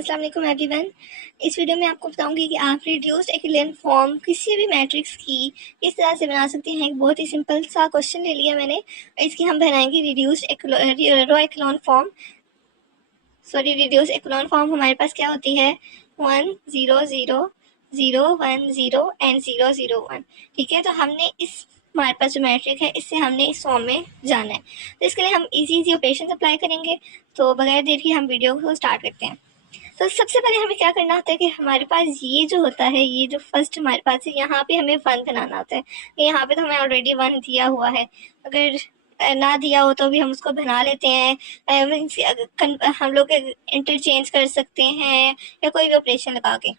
अस्सलाम वालेकुम एवरीवन। इस वीडियो में आपको बताऊंगी कि आप रिड्यूस्ड एक्लोन फॉर्म किसी भी मैट्रिक्स की किस तरह से बना सकते हैं। एक बहुत ही सिंपल सा क्वेश्चन ले लिया मैंने, इसकी हम बनाएंगे reduced row echelon form. Reduced echelon form हमारे पास क्या होती है, 1 0 0 0 1 0 एंड 0 0 1। ठीक है, तो हमने इस हमारे पास जो मैट्रिक है इससे हमने इस फॉर्म में जाना है। तो इसके लिए हम इजी ऑपरेशन अप्लाई करेंगे। तो बगैर देर के हम वीडियो को स्टार्ट करते हैं। तो सबसे पहले हमें क्या करना होता है कि हमारे पास ये जो होता है, ये जो फर्स्ट हमारे पास है, यहाँ पे हमें 1 बनाना होता है। यहाँ पे तो हमें ऑलरेडी 1 दिया हुआ है, अगर ना दिया हो तो भी हम उसको बना लेते हैं। हम लोग इंटरचेंज कर सकते हैं या कोई भी ऑपरेशन लगा के।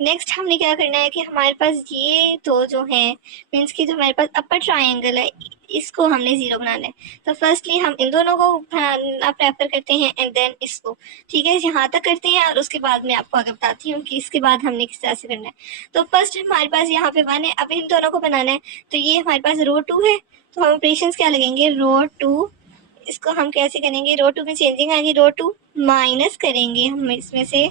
नेक्स्ट हमने क्या करना है कि हमारे पास ये दो जो हैं, मीन्स की जो हमारे पास अपर ट्राइंगल है, इसको हमने 0 बनाना है। तो फर्स्टली हम इन दोनों को बनाना प्रेफर करते हैं एंड देन इसको। ठीक है, यहाँ तक करते हैं और उसके बाद मैं आपको आगे बताती हूँ कि इसके बाद हमने किस तरह से करना है। तो फर्स्ट हमारे पास यहाँ पे 1 है, अब इन दोनों को बनाना है। तो ये हमारे पास रो 2 है, तो हम ऑपरेशन क्या लगेंगे, रो 2। इसको हम कैसे करेंगे, रो 2 में चेंजिंग आएगी, रो 2 माइनस करेंगे हम इसमें से।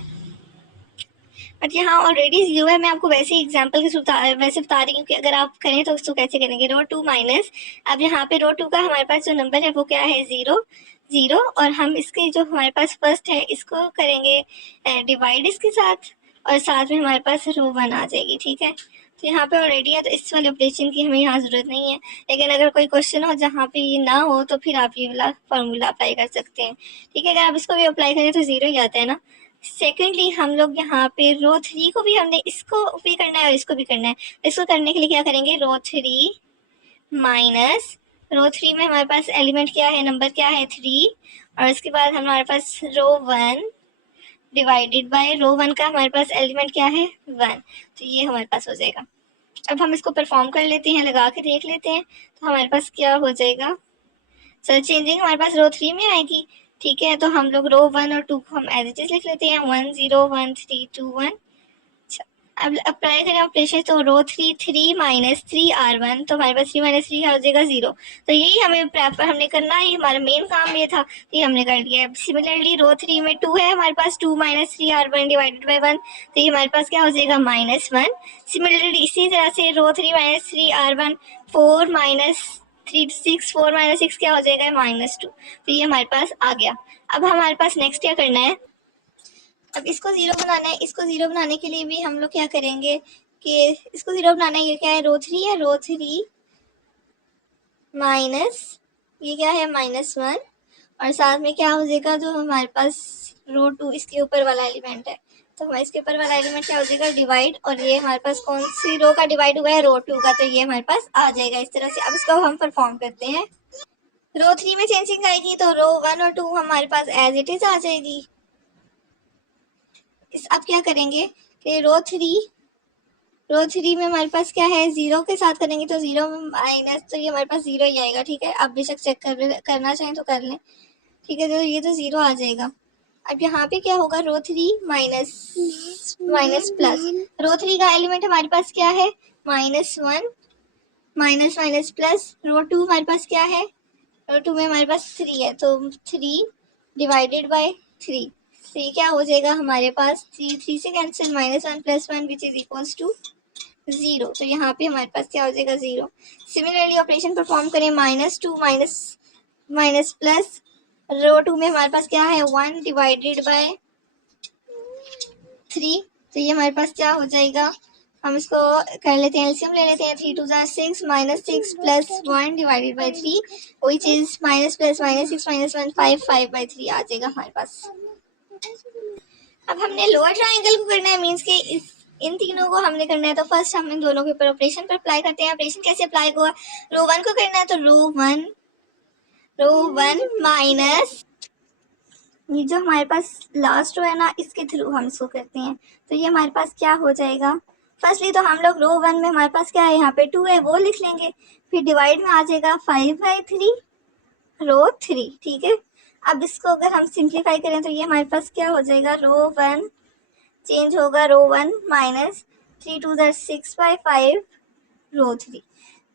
बट यहाँ ऑलरेडी 0 है, मैं आपको वैसे ही एग्जाम्पल के वैसे बता रही हूँ कि अगर आप करें तो उसको कैसे करेंगे। रो 2 माइनस, अब यहाँ पे रो 2 का हमारे पास जो नंबर है वो क्या है, 0 0, और हम इसके जो हमारे पास फर्स्ट है इसको करेंगे डिवाइड इसके साथ, और साथ में हमारे पास रो 1 आ जाएगी। ठीक है, तो यहाँ पे ऑलरेडी है, तो इस वाले ऑपरेशन की हमें यहाँ ज़रूरत नहीं है। लेकिन अगर कोई क्वेश्चन हो जहाँ पे ये ना हो तो फिर आप ये वाला फॉर्मूला अप्लाई कर सकते हैं। ठीक है, अगर आप इसको भी अप्लाई करें तो 0 ही आता है ना। सेकेंडली हम लोग यहाँ पे रो 3 को भी हमने इसको भी करना है और इसको भी करना है। इसको करने के लिए क्या करेंगे, रो 3 माइनस, रो 3 में हमारे पास एलिमेंट क्या है, नंबर क्या है, 3, और इसके बाद हमारे पास रो 1 डिवाइडेड बाय रो 1 का हमारे पास एलिमेंट क्या है, 1। तो ये हमारे पास हो जाएगा। अब हम इसको परफॉर्म कर लेते हैं, लगा के देख लेते हैं। तो हमारे पास क्या हो जाएगा, सर चेंजिंग हमारे पास रो 3 में आएगी। ठीक है, तो हम लोग रो 1 और 2 को हम एज इट इज लिख लेते हैं, 1 0 1 3 2 1। अब अप्लाई करें ऑपरेशन, तो रो 3 3 माइनस 3 R1, तो हमारे पास 3 माइनस 3 हो जाएगा 0। तो यही हमें प्रेफर हमने करना है, हमारा मेन काम ये था, ये हमने कर लिया है। सिमिलरली रो 3 में 2 है हमारे पास, 2 माइनस 3 R1 डिवाइडेड बाई 1, तो ये हमारे पास क्या हो जाएगा, -1। सिमिलरली इसी तरह से रो 3 माइनस 3 R1, 4 माइनस 3 6, 4 माइनस 6 क्या हो जाएगा, -2। तो ये हमारे पास आ गया। अब हमारे पास नेक्स्ट क्या करना है, अब इसको 0 बनाना है। इसको 0 बनाने के लिए भी हम लोग क्या करेंगे कि इसको 0 बनाना है, ये क्या है, रो 3 है, रो 3 माइनस, ये क्या है, -1, और साथ में क्या हो जाएगा, जो हमारे पास रो 2 इसके ऊपर वाला एलिमेंट है, तो हमारे इसके ऊपर वाला एलिमेंट क्या हो जाएगा, डिवाइड, और ये हमारे पास कौन सी रो का डिवाइड हुआ है, रो 2 का, तो ये हमारे पास आ जाएगा इस तरह से। अब इसको हम परफॉर्म करते हैं। रो 3 में चेंजिंग आएगी, तो रो 1 और 2 हमारे पास एज इट इज आ जाएगी। अब क्या करेंगे कि रो 3 में हमारे पास क्या है, 0 के साथ करेंगे, तो 0 माइनस, तो ये हमारे पास 0 ही आएगा। ठीक है, आप बेशक चेक करना चाहें तो कर लें। ठीक है, तो ये तो 0 आ जाएगा। अब यहाँ पे क्या होगा, रो 3 माइनस माइनस प्लस, रो 3 का एलिमेंट हमारे पास क्या है, -1, माइनस माइनस प्लस, रो 2 हमारे पास क्या है, रो 2 में हमारे पास 3 है, तो 3 डिवाइडेड बाय 3, तो ये क्या हो जाएगा हमारे पास, 3 से cancel, -1 + 1 which is equals to 0। तो यहाँ पे हमारे पास क्या हो जाएगा, 0। सिमिलरली ऑपरेशन परफॉर्म करें, -2 माइनस माइनस प्लस, रो 2 में हमारे पास क्या है, 1 डिवाइडेड बाय 3, तो ये हमारे पास क्या हो जाएगा, हम इसको कर लेते हैं, एलसीएम ले लेते हैं, 3 2 6 -6 + 1 divided by 3, which is minus plus -6 -1 5 5 by 3 आ जाएगा हमारे पास। अब हमने लोअर ट्राइंगल को करना है, मीन्स कि इन तीनों को हमने करना है। तो फर्स्ट हम इन दोनों के ऊपर ऑपरेशन पर अप्लाई करते हैं। ऑपरेशन कैसे अप्लाई हुआ, रो 1 को करना है, तो रो 1 माइनस, ये जो हमारे पास लास्ट रो है ना, इसके थ्रू हम इसको करते हैं। तो ये हमारे पास क्या हो जाएगा, फर्स्टली तो हम लोग रो 1 में हमारे पास क्या है, यहाँ पे 2 है, वो लिख लेंगे, फिर डिवाइड में आ जाएगा 5/3 रो 3। ठीक है, अब इसको अगर हम सिंप्लीफाई करें तो ये हमारे पास क्या हो जाएगा, रो 1 चेंज होगा, रो 1 माइनस 3 2 6/5 रो 3।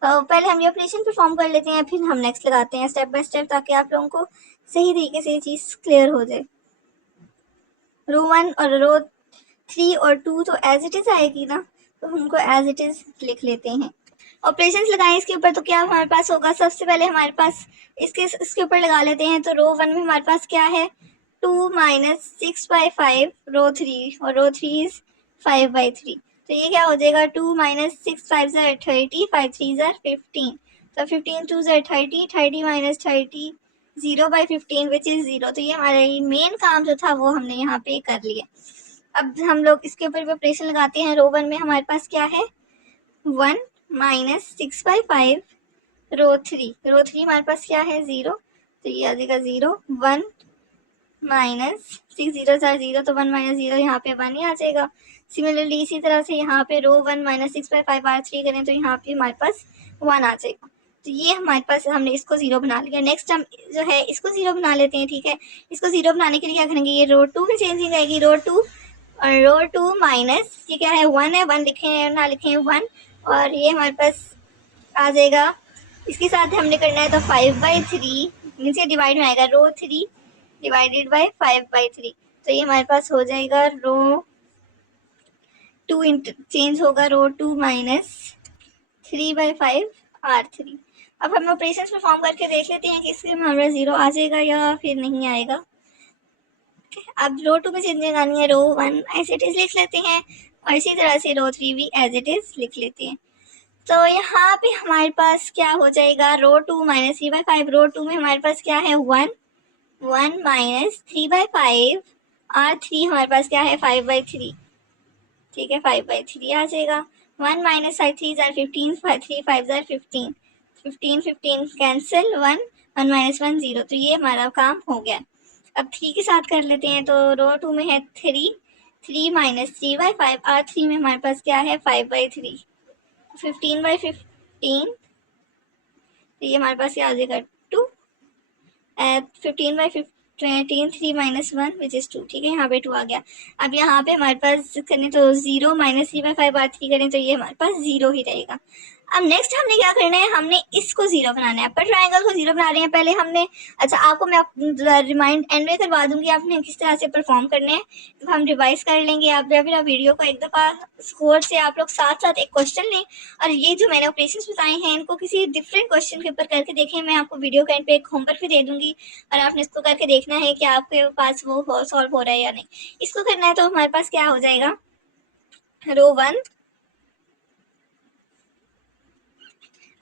तो पहले हम ये ऑपरेशन परफॉर्म कर लेते हैं, फिर हम नेक्स्ट लगाते हैं स्टेप बाय स्टेप, ताकि आप लोगों को सही तरीके से ये चीज़ क्लियर हो जाए। रो 1 और रो 3 और 2 तो एज इट इज आएगी ना, तो हमको एज इट इज लिख लेते हैं। ऑपरेशंस लगाएं इसके ऊपर, तो क्या हमारे पास होगा, सबसे पहले हमारे पास इसके ऊपर लगा लेते हैं। तो रो 1 में हमारे पास क्या है, 2 माइनस 6/5 रो 3, और रो 3 इज 5/3। तो ये क्या हो जाएगा, 2 माइनस 6 5 ज़र 30, 5 3 ज़र 15, तो 15 2 ज़र 30, 30 माइनस 30 0/15 विच इज 0। तो ये हमारा मेन काम जो था वो हमने यहाँ पे कर लिया। अब हम लोग इसके ऊपर भी ऑपरेशन लगाते हैं। रो 1 में हमारे पास क्या है, 1 माइनस 6/5 रो 3 हमारे पास क्या है 0, तो ये आ जाएगा 0। 1 माइनस 6 0 0, तो 1 माइनस 0 यहाँ पे 1 ही आ जाएगा। सिमिलरली इसी तरह से यहाँ पे रो 1 माइनस 6/5 R3 करें तो यहाँ पे हमारे पास 1 आ जाएगा। तो ये हमारे पास, हमने इसको 0 बना लिया। नेक्स्ट हम जो है इसको 0 बना लेते हैं, ठीक है। इसको 0 बनाने के लिए क्या करेंगे, ये रो 2 में चेंजिंग आएगी, रो 2 और रो 2 माइनस ये क्या है 1 है, 1 लिखे ना लिखे 1, और ये हमारे पास आ जाएगा। इसके साथ हमने करना है तो 5/3 नीचे डिवाइड में आएगा, रो 3 डिवाइडेड बाय 5/3, तो ये हमारे पास हो जाएगा रो 2 चेंज होगा, रो 2 माइनस 3/5 R3। अब हम ऑपरेशंस परफॉर्म करके देख लेते हैं कि इससे हमारा 0 आ जाएगा या फिर नहीं आएगा। अब रो 2 में चेंजिंग आनी है, रो 1 एज इट इज लिख लेते हैं, और इसी तरह से रो 3 भी एज इट इज लिख लेते हैं। तो यहाँ पे हमारे पास क्या हो जाएगा, रो 2 माइनस 3/5, रो 2 में हमारे पास क्या है 1 माइनस 3/5 R3 हमारे पास क्या है 5/3, ठीक है 5/3 आ जाएगा। 1 माइनस 5 3 ज़र 15, 3 5 ज़र 15, 15 15 कैंसिल, 1 माइनस 1 0, तो ये हमारा काम हो गया। अब 3 के साथ कर लेते हैं, तो रो 2 में है 3 माइनस 3/5 R3 में हमारे पास क्या है 5/3, 15/15, तो ये हमारे पास क्या आ जाएगा 2, 15/15 3 माइनस 1 विच इज 2, ठीक है यहाँ पे 2 आ गया। अब यहाँ पे हमारे पास करें तो 0 माइनस 3/5 R3 करें तो ये हमारे पास 0 ही रहेगा। अब नेक्स्ट हमने क्या करना है, हमने इसको 0 बनाना है। अपर ट्राइंगल को 0 बना रहे हैं पहले हमने। अच्छा, आपको मैं रिमाइंड एंड में करवा दूंगी आपने किस तरह से परफॉर्म करने हैं, तो हम रिवाइज कर लेंगे। आप या फिर वीडियो को एक दफ़ा स्कोर से आप लोग साथ साथ एक क्वेश्चन लें, और ये जो मैंने ऑपरेशंस बताए हैं इनको किसी डिफरेंट क्वेश्चन के ऊपर करके देखें। मैं आपको वीडियो के एंड पे एक होमवर्क भी दे दूंगी, और आपने इसको करके देखना है कि आपके पास वो सॉल्व हो रहा है या नहीं। इसको करना है तो हमारे पास क्या हो जाएगा, रो 1,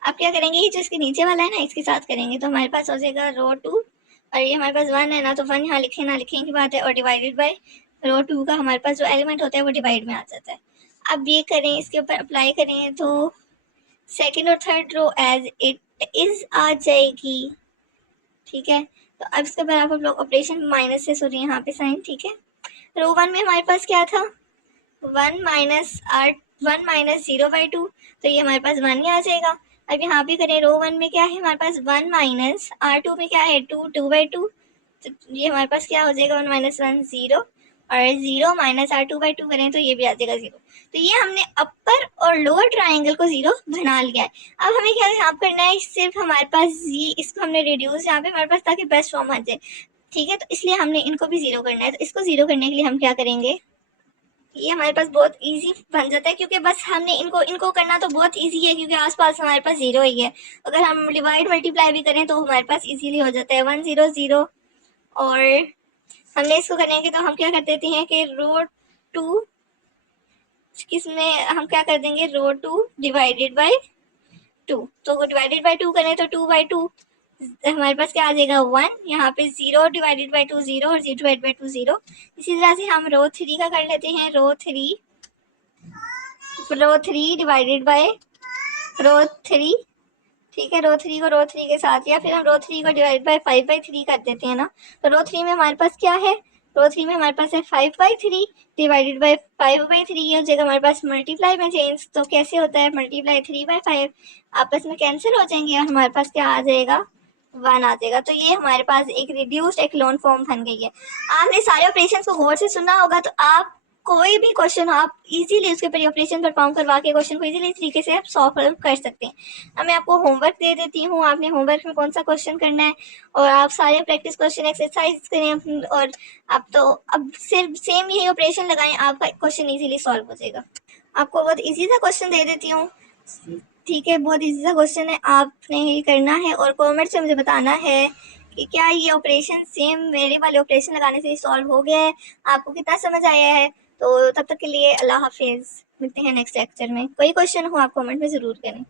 आप क्या करेंगे, ये जो इसके नीचे वाला है ना इसके साथ करेंगे, तो हमारे पास हो जाएगा रो 2, और ये हमारे पास 1 है ना, तो 1 यहाँ लिखे ना लिखे की बात है, और डिवाइडेड बाय रो 2 का हमारे पास जो एलिमेंट होता है वो डिवाइड में आ जाता है। अब ये करें, इसके ऊपर अप्लाई करें तो सेकेंड और third row as it is आ जाएगी, ठीक है। तो अब इसके बाद आप लोग ऑपरेशन माइनस से सॉरी यहाँ पे साइन, ठीक है। रो 1 में हमारे पास क्या था 1 माइनस 0/2, तो ये हमारे पास 1 ही आ जाएगा। अब यहाँ पे करें, रो 1 में क्या है हमारे पास 1 माइनस R2 में क्या है 2/2, तो ये हमारे पास क्या हो जाएगा 1 माइनस 1 0, और 0 माइनस R2/2 करें तो ये भी आ जाएगा 0। तो ये हमने अपर और लोअर ट्राइंगल को 0 बना लिया है। अब हमें क्या यहाँ करना है, सिर्फ हमारे पास ये इसको हमने रिड्यूस यहाँ पे हमारे पास ताकि बेस्ट फॉर्म आ जाए, ठीक है। तो इसलिए हमने इनको भी 0 करना है। तो इसको 0 करने के लिए हम क्या करेंगे, ये हमारे पास बहुत इजी बन जाता है, क्योंकि बस हमने इनको करना तो बहुत इजी है, क्योंकि आसपास हमारे पास 0 ही है। अगर हम डिवाइड मल्टीप्लाई भी करें तो हमारे पास इजीली हो जाता है 1 0 0, और हमने इसको करेंगे तो हम क्या कर देते हैं कि रो 2 किसमें हम क्या कर देंगे, रो 2 डिवाइडेड बाय 2, तो डिवाइडेड बाय 2 करें तो 2/2 हमारे पास क्या आ जाएगा 1, यहाँ पे 0 डिवाइडेड बाय 2 0, और 0 डिवाइडेड बाय 2 0। इसी तरह से हम रो 3 का कर लेते हैं, रो 3 डिवाइडेड बाय रो 3, ठीक है। रो 3 को रो 3 के साथ, या फिर हम रो 3 को डिवाइड बाय 5/3 कर देते हैं ना। तो रो 3 में हमारे पास क्या है, रो 3 में हमारे पास है 5/3 डिवाइडेड बाय 5/3, ये हो जाएगा हमारे पास मल्टीप्लाई में चेंज। तो कैसे होता है मल्टीप्लाई, 3/5 आपस में कैंसिल हो जाएंगे, और हमारे पास क्या आ जाएगा 1 आ जाएगा। तो ये हमारे पास एक रिड्यूस्ड एक्लोन फॉर्म बन गई है। आपने सारे ऑपरेशंस को गौर से सुना होगा, तो आप कोई भी क्वेश्चन हो, आप इजीली उसके ऊपर ऑपरेशन परफॉर्म करवा के क्वेश्चन को इजीली तरीके से आप सॉल्व कर सकते हैं। अब मैं आपको होमवर्क दे देती हूँ, आपने होमवर्क में कौन सा क्वेश्चन करना है और आप सारे प्रैक्टिस क्वेश्चन एक्सरसाइज करें और आप तो अब सिर्फ सेम यही ऑपरेशन लगाएं, आपका क्वेश्चन इजीली सॉल्व हो जाएगा। आपको बहुत इजी सा क्वेश्चन दे देती हूँ, ठीक है, बहुत इजी सा क्वेश्चन है, आपने ये करना है और कमेंट से मुझे बताना है कि क्या ये ऑपरेशन सेम मेरे वाले ऑपरेशन लगाने से सॉल्व हो गया है, आपको कितना समझ आया है। तो तब तक के लिए अल्लाह हाफिज़, मिलते हैं नेक्स्ट लेक्चर में। कोई क्वेश्चन हो आप कमेंट में ज़रूर करें।